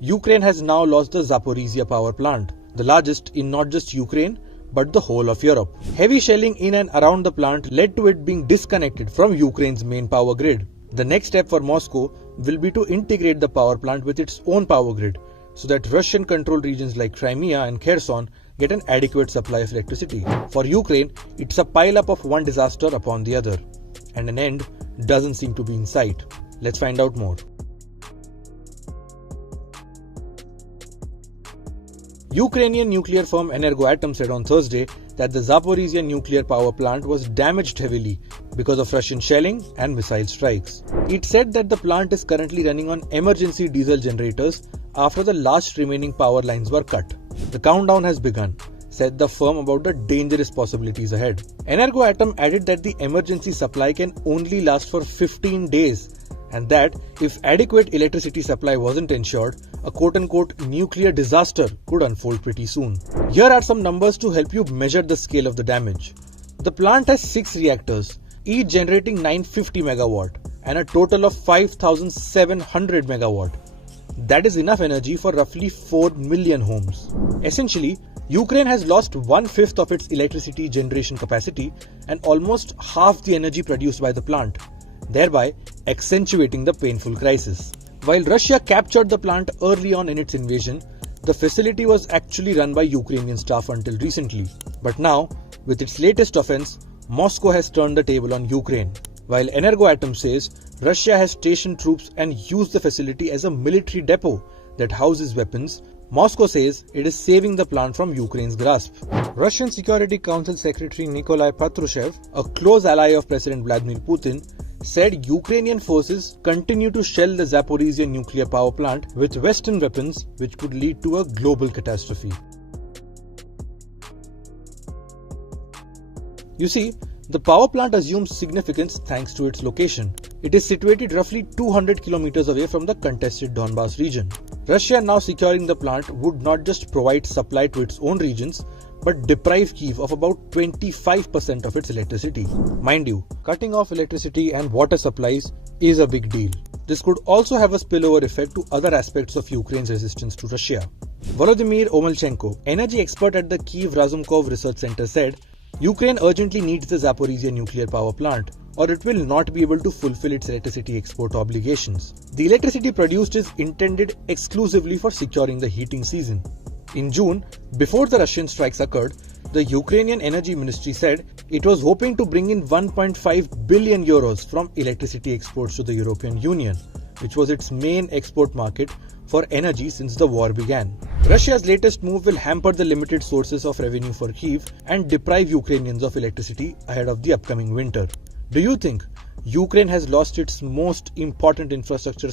Ukraine has now lost the Zaporizhzhia power plant, the largest in not just Ukraine but the whole of Europe. Heavy shelling in and around the plant led to it being disconnected from Ukraine's main power grid. The next step for Moscow will be to integrate the power plant with its own power grid so that Russian-controlled regions like Crimea and Kherson get an adequate supply of electricity. For Ukraine, it's a pile-up of one disaster upon the other, and an end doesn't seem to be in sight. Let's find out more. Ukrainian nuclear firm Energoatom said on Thursday that the Zaporizhzhia nuclear power plant was damaged heavily because of Russian shelling and missile strikes. It said that the plant is currently running on emergency diesel generators after the last remaining power lines were cut. The countdown has begun, said the firm about the dangerous possibilities ahead. Energoatom added that the emergency supply can only last for 15 days and that if adequate electricity supply wasn't ensured, a quote-unquote nuclear disaster could unfold pretty soon. Here are some numbers to help you measure the scale of the damage. The plant has 6 reactors, each generating 950 megawatt and a total of 5,700 megawatt. That is enough energy for roughly 4 million homes. Essentially, Ukraine has lost 1/5 of its electricity generation capacity and almost half the energy produced by the plant, thereby accentuating the painful crisis. While Russia captured the plant early on in its invasion, the facility was actually run by Ukrainian staff until recently. But now, with its latest offense, Moscow has turned the table on Ukraine. While Energoatom says Russia has stationed troops and used the facility as a military depot that houses weapons, Moscow says it is saving the plant from Ukraine's grasp. Russian Security Council Secretary Nikolai Patrushev, a close ally of President Vladimir Putin, said Ukrainian forces continue to shell the Zaporizhzhia nuclear power plant with Western weapons, which could lead to a global catastrophe. You see, the power plant assumes significance thanks to its location. It is situated roughly 200 kilometers away from the contested Donbas region. Russia now securing the plant would not just provide supply to its own regions, but deprive Kyiv of about 25% of its electricity. Mind you, cutting off electricity and water supplies is a big deal. This could also have a spillover effect to other aspects of Ukraine's resistance to Russia. Volodymyr Omelchenko, energy expert at the Kyiv Razumkov Research Center, said, Ukraine urgently needs the Zaporizhzhia nuclear power plant, or it will not be able to fulfill its electricity export obligations. The electricity produced is intended exclusively for securing the heating season. In June, before the Russian strikes occurred, the Ukrainian Energy Ministry said it was hoping to bring in 1.5 billion euros from electricity exports to the European Union, which was its main export market for energy since the war began. Russia's latest move will hamper the limited sources of revenue for Kyiv and deprive Ukrainians of electricity ahead of the upcoming winter. Do you think Ukraine has lost its most important infrastructure